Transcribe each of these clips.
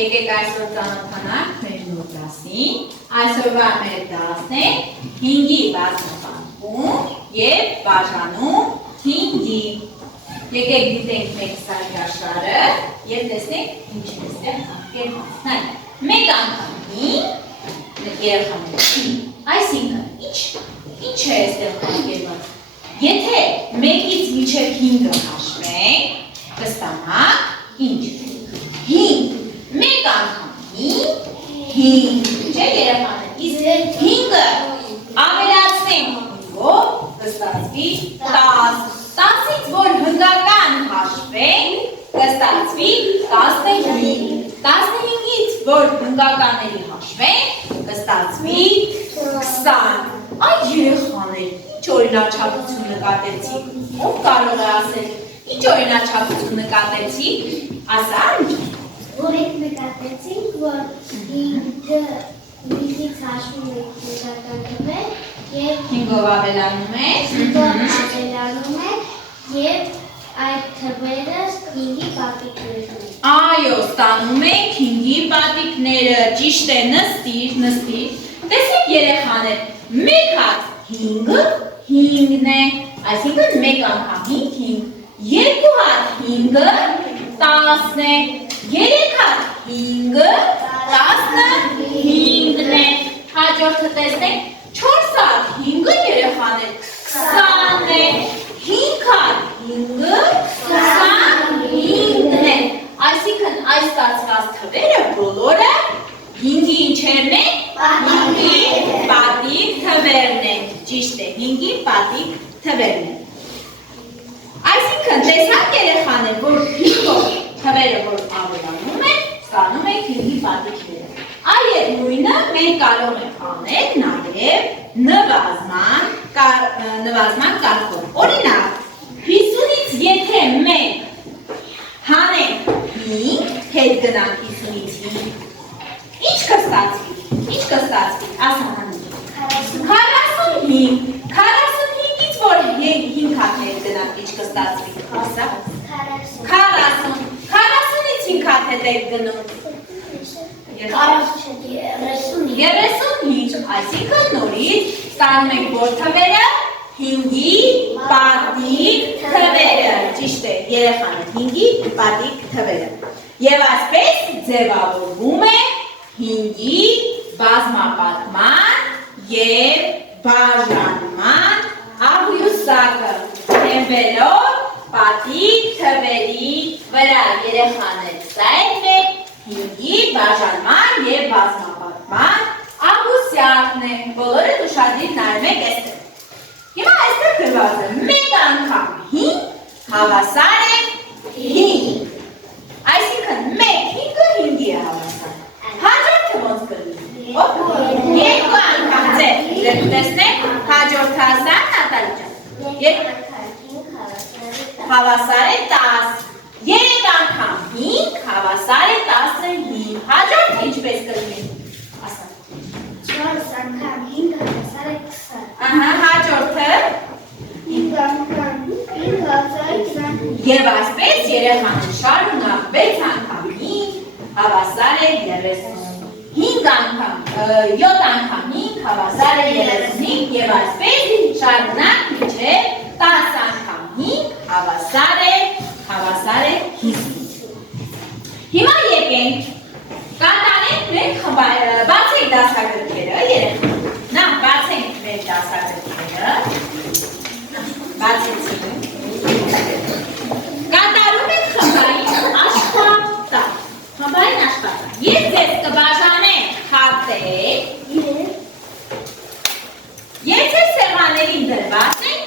Եկեք այսօր ծանոթանանք մեր նոր դասին։ Այսօրվա մեր դասն է 5-ի բազմապատկում եւ բաժանում 5-ի։ Եկեք դիտենք մեր սարքաշարը եւ տեսնենք ինչ է ստեղ հատկել հասնել։ Մեկ անգամ 5 երեխաների։ Այսինքն ինչ է ստեղ հատկելված։ Եթե 1-ից մինչև 5-ը հաշվենք, կստանանք ինչ։ 5 մեկ անգամ 5 չէ երեխաներ, իսկ 5-ը ավելացնենք 5-ով կստացվի 10, 10-ից որ հնդական հաշվենք կստացվի 15, 15-ից որ հնդականների հաշվենք կստացվի 20, այդ երեխաներ ինչ օրինաչափություն նկատեցիք, ով կարող է ասել, ինչ օրինաչափություն նկատեցիք, ասա ինչ Որ եք նկատեցինք, որ 5-ը միտից հաշվում է հնդական թվեր և 5-ով ավելանում է, 5-ով ավելանում է և այդ թվերը 5-ի պատիկներն են։ Այո, ստանում ենք 5-ի պատիկները, ճիշտ է, նստիր, տեսեք երեխաներ, մեկ հատ 5-ը 5-ն է, այսինքն մեկ անգամ 5, երկու հատ 5-ը 10-ն է, երեք հատ 5-ը 15-ն է, հաջորդը տեսնենք, 4 հատ 5-ը երեխաներ 20-ն է, 5 հատ 5-ը 25-ն է, այսինքն այս ստացված թվերը բոլորը 5-ի ինչերն են, 5-ի պատիկ թվերն են, ճիշտ է, 5-ի պատիկ թվերն են, այսինքն տեսանք երեխաներ, որ 5-ով թվերը որ ավելանում են, ստանում ենք 5-ի պատիկները։ Այդ նույնը մենք կարող ենք անել նաև նվազման կարգով։ Օրինակ, 50-ից եթե մենք հանենք 5, հետ գնանք 50-ից 5, ինչ կստացվի, ասա հանենք։ 45-ից որ 5 հատ հետ գնանք, ինչ կստացվի, ասա։ 40-ից 5 հատ հետ եք գնում։ 35, այսինքն նորից ստանում ենք որ թվերը 5-ի պատիկ թվերը, ճիշտ է, երեխաներ, 5-ի պատիկ թվերը։ Եվ այսպես ձևավորվում է 5-ի բազմապատկման և բաժանման աղյուսակը, հենվելով պատիկ թվերի վրա, երեխաներ, սա է մեր 5-ի բաժանման և բազմապատկման աղյուսակն է, բոլորդ ուշադրիր նայում եք այստեղ։ Հիմա այստեղ գրված է մեկ անգամ 5 հավասար է 5, այսինքն 1-5-ը 5-ի է հավասար, հաջորդը ոնց կլինի, երկու անգամ ձեր, տեսնեք, հաջորդը ասա Նատալի ջան, հավասար է 10, 3 անգամ 5 հավասար է 15, հաջորդը ինչպես կլինի, ասա 4 անգամ 5 հավասար է 20, հաջորդը 5 անգամ 5 հավասար է 25, և այսպես երեխաներ շարունակ 6 անգամ 5 հավասար է 30, 7 անգամ 5 հավասար է 35 և այսպես շարունակ մինչև 10 անգամ 5 հավասար է 50։ Հիմա եկենք կատարենք մեր բացենք դասագրքերը երեխաներ, նա բացենք մեր դասագրքերը, բացեցինք, կատարում ենք խմբային աշխատանք, ես ձեզ կբաժանեմ քարտեր, եթե սեղաներին դրված են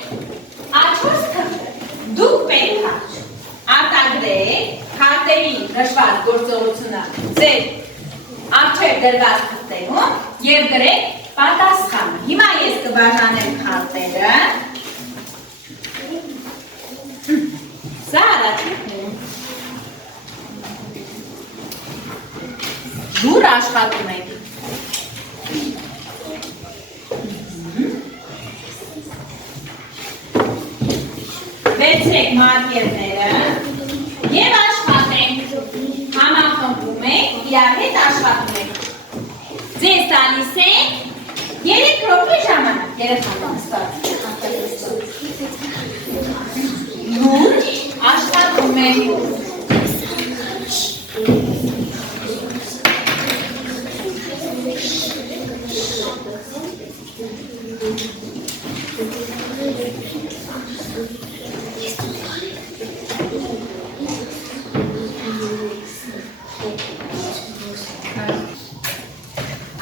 A4 թղթեր, դուք պետք է արտագրեք քարտերի նշված գործողությունը ձեր առջև դրված թղթերում և գրեք պատասխանը։ Հիմա ես կբաժանեմ քարտերը։ Սա առաջինն դուր աշխատում եք։ Վերցրեք մարկերները և աշխատենք, համախմբում եք իրար հետ աշխատում եք։ Ձեզ տալիս ենք 3 րոպե ժամանակ, երեխաներ նստած։ Լուրջ աշխատում եք։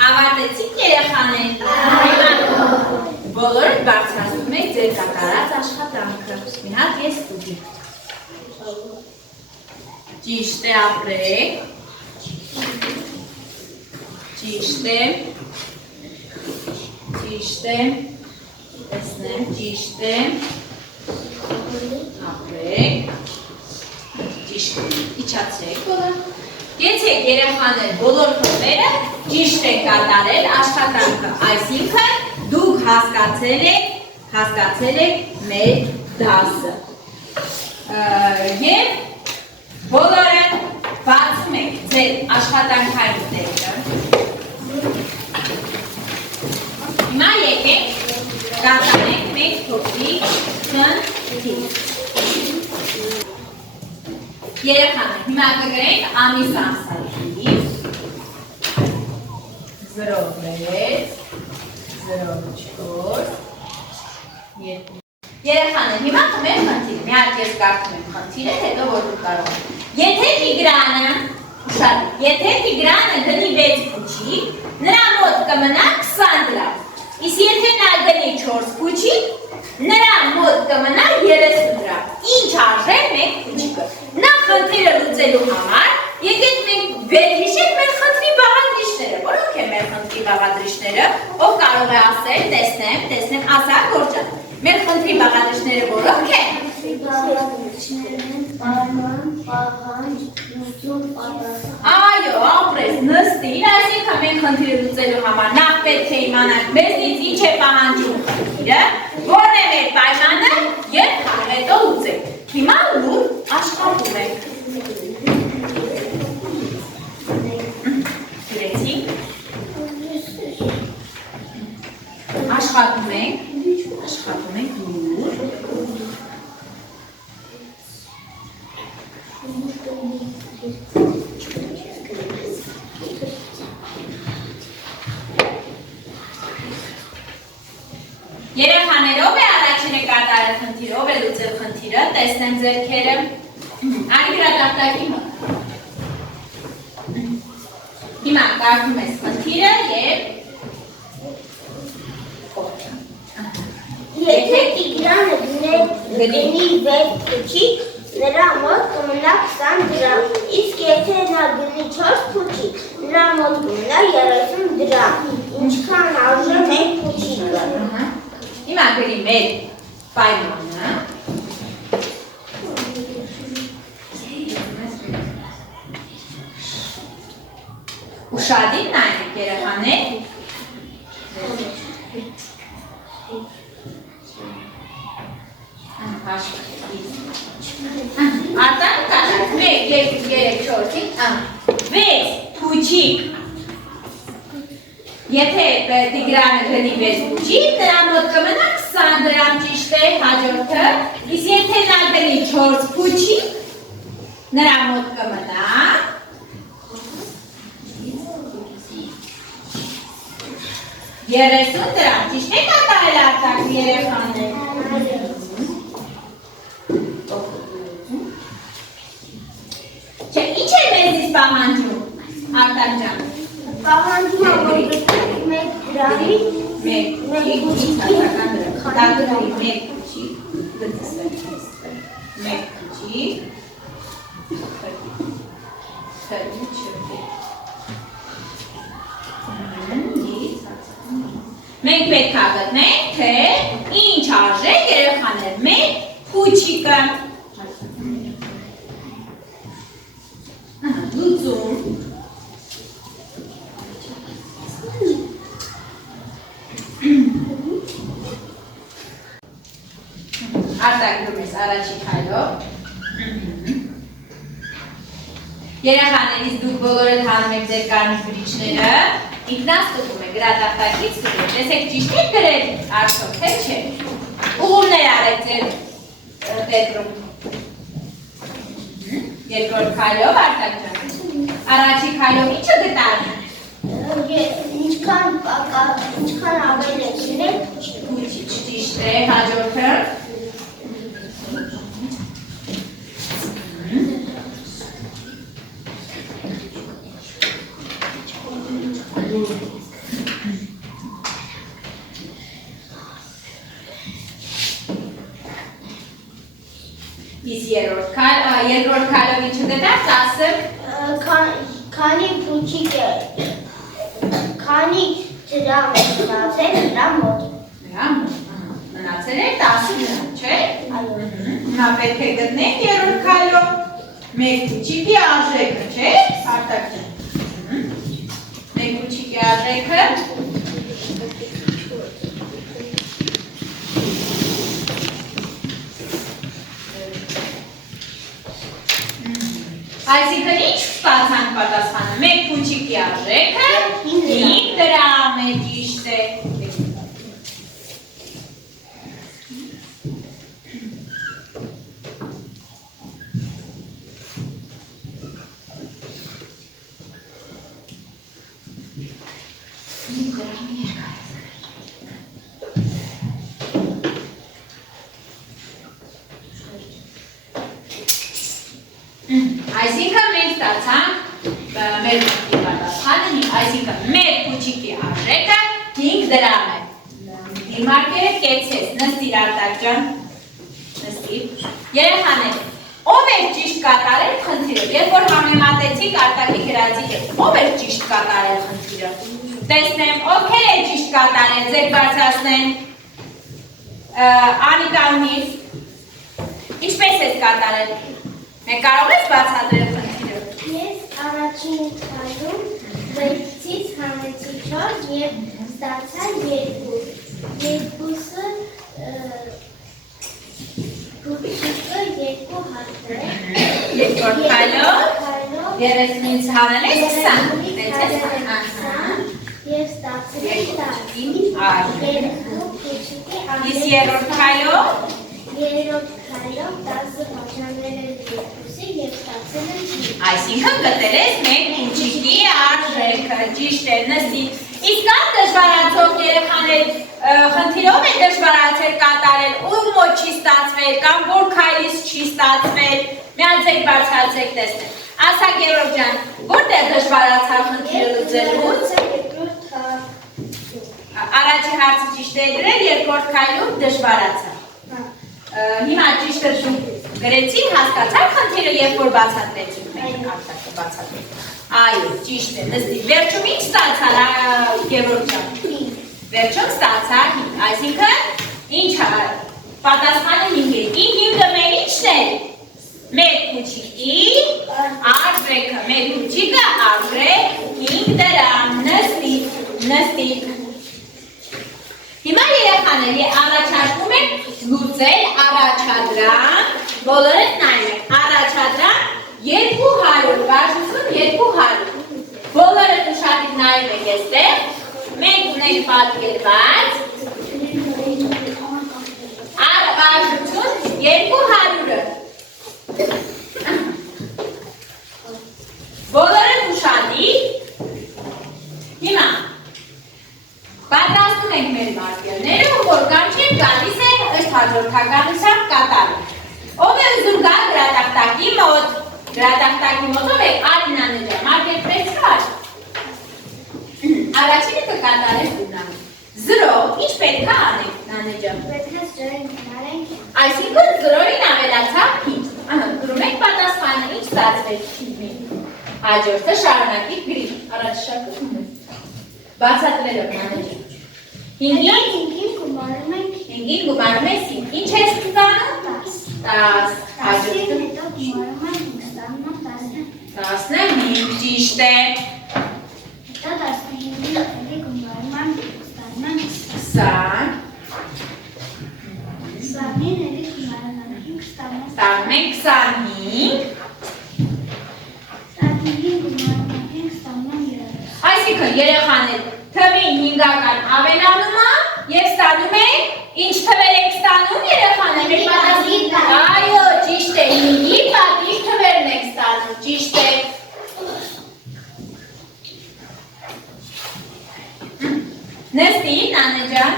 Ավարտեցիք երեխաներ։ Բոլորդ բարձրացնում եք ձեր կատարած աշխատանքը։ Մի հատ ես ստուգի։ Ճիշտ է ապրեք։ Ճիշտ է։ Ճիշտ է։ Տեսնեմ, ճիշտ է։ Ապրեք։ Ճիշտ է։ Իջացեք բոլոր։ Գեցեք երեխաներ բոլոր խմբերը ճիշտ եք կատարել աշխատանքը, այսինքն դուք հասկացել եք մեր դասը։ Եվ բոլորը բացում եք ձեր աշխատանքային տեղը։ Հիմա եկեք կատարենք մեկ փոքրիկ խնդիր։ Երեխաներ, հիմա կգրենք ամիս ամսաթիվ 06 04 Երեխաներ, հիմա խմենք խնդիրը, մի հատ ես կարդում եմ խնդիրը, հետո որ դուք կարող եք։ Եթե Տիգրանը գնի 6 փուչիկ, նրա մոտ կմնա 20 դրամ։ Իսկ եթե նա գնի 4 փուչիկ, նրա մոտ կմնա 30 դրամ։ Ինչ արժե մեկ փուչիկը։ Նա խնդիրը լուծելու համար եկեք մենք վերհիշենք մեր խնդրի բաղադրիչները։ Որոնք են մեր խնդրի բաղադրիչները, ով կարող է ասել, տեսնեմ, ասա Գորջան։ Մեր խնդրի բաղադրիչները որոնք են։ Այո, ապրես, նստիր, այսինքն մենք խնդիրը լուծելու համար նախ պետք է իմանանք մեզնից ինչ է պահանջում խնդիրը, որն է մեր պայմանը եւ հետո լուծենք։ Հիմա լուր աշխատում ենք։ Գրեցինք։ Աշխատում ենք լուր։ Երեխաներ, ով է առաջինը կատարել խնդիրը, ով է լուծել խնդիրը, տեսնեմ ձեռքերը։ Արի գրադարտակի մոտ։ Հիմա կարդում ես խնդիրը եւ Եթե Տիգրանը գնի 6 փուչիկ, նրա մոտ կմնա 20 դրամ, իսկ եթե նա գնի 4 փուչիկ, նրա մոտ կմնա 30 դրամ, ինչքան արժե մեկ փուչիկը։ Հիմա գրի մեր պայմանը։ Ուշադիր նայեք երեխաներ։ Արտան կաշակ 1, 2, 3, 4, 5 փուչիկ։ Եթե Տիգրանը գնի 6 փուչիկ, նրա մոտ կմնա 20 դրամ, ճիշտ է, հաջորդը։ Իսկ եթե նա գնի 4 փուչիկ, նրա մոտ կմնա 30 դրամ, ճիշտ է կատարել Արտակ երեխաներ։ Չէ, ինչ է մեզից պահանջում, Արտակ ջան։ Պահանջում է, որ գտնենք 1 դրամի, 1 փուչիկ, դա գրի 1 փուչիկ, գծվեք, 1 փուչիկ, մենք պետք է գտնենք, թե ինչ արժե երեխաներ մեր փուչիկը։ Լուծում։ Արտակում ես առաջի քայլով։ Երեխաներից դուք բոլորը հանում եք ձեր կարմիր բրիչները, ինքնաստուգում եք գրատախտակից ստուգում, տեսեք ճիշտ եք գրել արդյոք, թե չէ։ Ուղումներ արեք ձեր տետրում։ Երկրորդ քայլով Արտակ ջան։ Առաջի քայլով ի՞նչը գտան։ Ինչքան ավել եք գրել, Ճիշտ է, հաջորդը։ Իսկ երկրորդ քայլով ինչը գտավ 10 քանի փուչիկ է, քանի դրամ է մնացել նրա մոտ։ Մնացել է 10 դրամ, չէ՞։ Այո։ Հիմա պետք է գտնենք երրորդ քայլով մեկ փուչիկի արժեքը, չէ՞։ Արտակ ջան։ Մեկ փուչիկի արժեքը Այսինքն ինչ ստացանք պատասխանը, մեկ փուչիկի արժեքը 5 դրամ է, ճիշտ է։ Այսինքն մենք ստացանք մեր փուչիկի պատասխանը, այսինքն մեր փուչիկի արժեքը 5 դրամ է։ Դիմարկերը կեցես, նստիր Արտակ ջան, նստիր։ Երեխաներ, ով է ճիշտ կատարել խնդիրը, երբ որ համեմատեցիք Արտակի գրածի հետ, ով է ճիշտ կատարել խնդիրը։ Տեսնեմ, ովքեր է ճիշտ կատարել, ձեր բարձրացնեն, Անիկա ունիր, ինչպես ես կատարել։ Մենք կարող ես բացատրել խնդիրը։ Ես առաջին քայլում 6-ից հանեցի 4 և ստացա 2։ Երկուսը փուչիկը 2 հատվել։ Երկրորդ քայլով 35 հանել ես 20։ Եվ ստացել եմ 10։ Իսկ երրորդ քայլով Երրորդ քայլով 10-ը բաժանել եմ 2-ի և ստացել եմ 5։ Այսինքն գտել ես մեկ փուչիկի արժեքը, ճիշտ է, նստի։ Իսկ կան դժվարացող երեխաներ, խնդիրով է դժվարացել կատարել, ում մոտ չի ստացվել, կամ որ քայլից չի ստացվել, միացեք բարձրացեք տեսնեք։ Ասա Գևորգ ջան, որտեղ դժվարացավ խնդիրը լուծելուց։ Առաջի հարցը ճիշտ է գրել, երկրորդ քայլում դժվարացավ։ Հիմա ճիշտը գրեցին, հասկացար խնդիրը, երբ որ բացատրեցինք մենք Արտակը բացատրենք։ Այո, ճիշտ է, նստիր։ Վերջում ինչ ստացար, Գևորգ ջան։ Վերջում ստացար 5, այսինքն ինչ պատասխանը 5 է։ 5-ը մեր ինչն է։ Մեր փուչիկի արժեքը, մեր փուչիկը արժեք 5 դրամ, նստիր։ Հիմա երեխաների առաջարկում եք լուծել առաջադրամ, բոլորը նայում եք, առաջադրամ 200, վարժություն 200, բոլորը ուշադիր նայում եք էստեղ, մենք ունենք պատկերված, վարժություն 200-ը, բոլորը ուշադիր, հիմա, պատրաստում ենք մեր մարկերները, որ կանչենք գալիս է ըստ հաջորդականությամբ կատարում։ Ով է ուզում գալ գրատախտակի մոտ, գրատախտակի մոտով է Արինան ջան, մարկեր տեսքար։ Առաջինը կկատարես դունան։ 0, ինչ պետք է անենք, Նանե ջան։ Պետք է 0-ին գնարենք։ Այսինքն 0-ին ավելացավ 5։ Գրում ենք պատասխանը, ինչ ստացվեց 5-ին։ Հաջորդը շարունակի գրի, առաջ շարունակում ենք։ Բացատրելով Նանե ջան։ 5-ին գումարում ենք 5-ին գումարում ես 5, ինչ ես ստանում? 10, հաջորդը հետո գումարում ենք 15, ճիշտ է։ Հետո 15-ին գումարում ենք 20, 25, Այսինքն երեխաներ թվին 5-ական ավելանում է և ստանում է, ինչ թվեր եք ստանում երեխաներ? Այո, ճիշտ է, 5-ի պատիվ թվերն եք ստանում, ճիշտ է։ Նստի, Նանե ջան,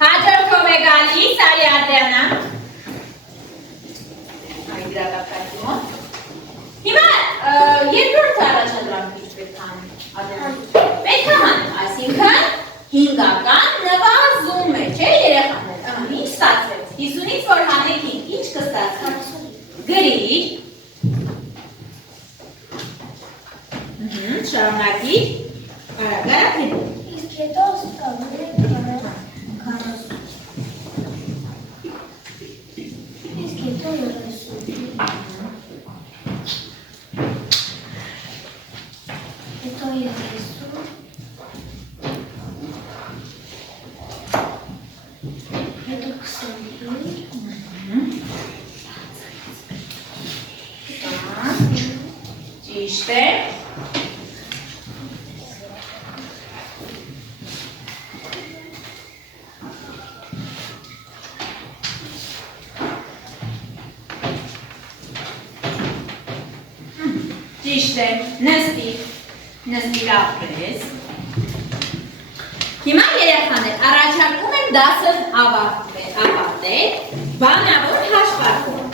հաջորդով է գալիս Արի Ադրյանը։ Այ գրակապակի մոտ։ Հիմա երկրորդ առաջադրանքը ինչ պետք է անենք, Ադրյան։ Պետք է անենք, այսինքն 5-ական նվազում է, չէ երեխաներ, ինչ ստացվեց, 50-ից որ հանեք 5, ինչ կստացվի։ Գրիր։ Շարունակիր, արագ հենում։ Իսկ հետո սկավուրեք 40։ Իսկ հետո 30։ Հետո 30։ Հետո 25։ Ճիշտ է։ Ճիշտ է, նստի լավ կրես։ Հիմա երեխաներ առաջարկում եմ դասը ավարտել բանավոր հաշվարկով։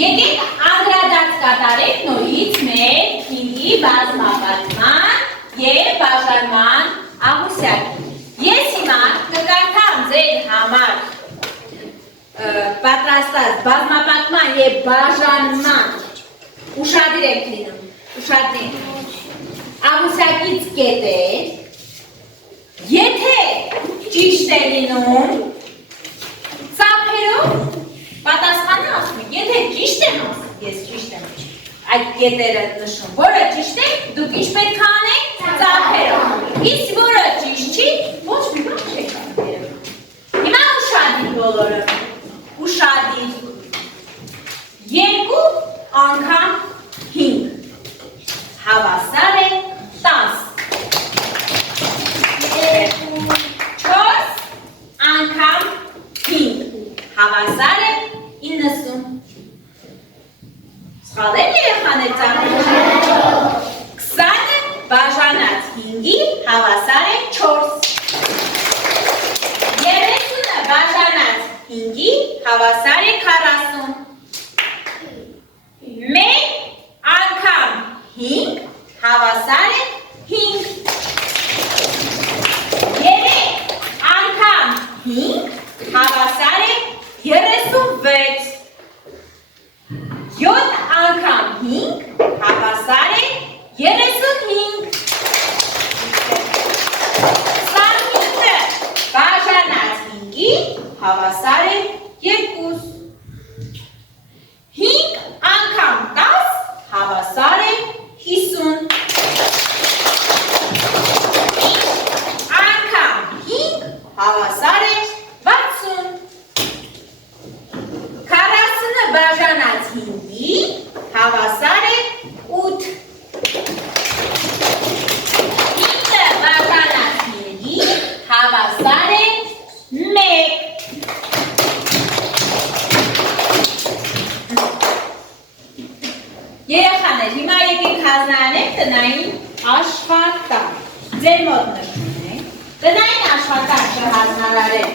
Եկեք անդրադարձ կատարենք նորից մեր 5-ի բազմապատկման և բաժանման աղյուսակին։ Ես հիմա կկարդամ ձեր համար պատրաստած բազմապատկման և բաժանման ուշադիր եք լինում, ուշադրին, աղյուսակից կետեր, եթե ճիշտ է լինում, ծափերով պատասխանը ասում եք, եթե ճիշտ եմ ասում, ես ճիշտ եմ այդ կետերը նշում, որը ճիշտ է, դուք ինչ պետք է անեք, ծափերով, իսկ որը ճիշտ չի, ոչ մի բան չեք անում։ Հիմա ուշադիր բոլորը, ուշադիր, 2 անգամ 5, հավասար է 10, 4 անգամ 5, հավասար է 90, սխալ են երեխաներ ծանոթ, 20-ը բաժանած 5-ի հավասար է 4, 30-ը բաժանած 5-ի հավասար է 40, 1 անգամ 5 հավասար է 5, 3 անգամ 5 հավասար է 36, 7 անգամ 5 հավասար է 35, 25-ը բաժանած 5-ի հավասար է 2, 5 անգամ 10 հավասար է 50, 5 անգամ 5 հավասար է 60, 40-ը բաժանած 5-ի հավասար է 8, 5-ը բաժանած 5-ի հավասար է 1, երեխաներ, հիմա եկեք հանձնանենք տնային աշխատանք, ձեր մոտ նշում ենք, տնային աշխատանքը հանձնարարել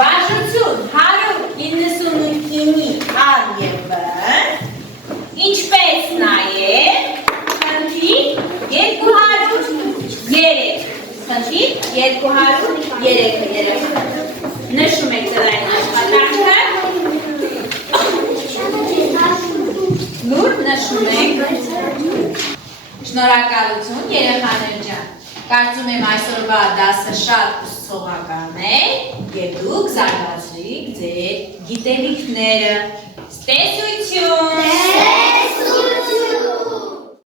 վարժություն 199-ի ան և բն, ինչպես նաև խնդիր 203 երեխաներ, նշում եք տնային աշխատանքը, լուրջ նշում եք, շնորհակալություն երեխաներ ջան, կարծում եմ այսօրվա դասը շատ ուսուցողական է և դուք զարգացրիք ձեր գիտելիքները, ստեսություն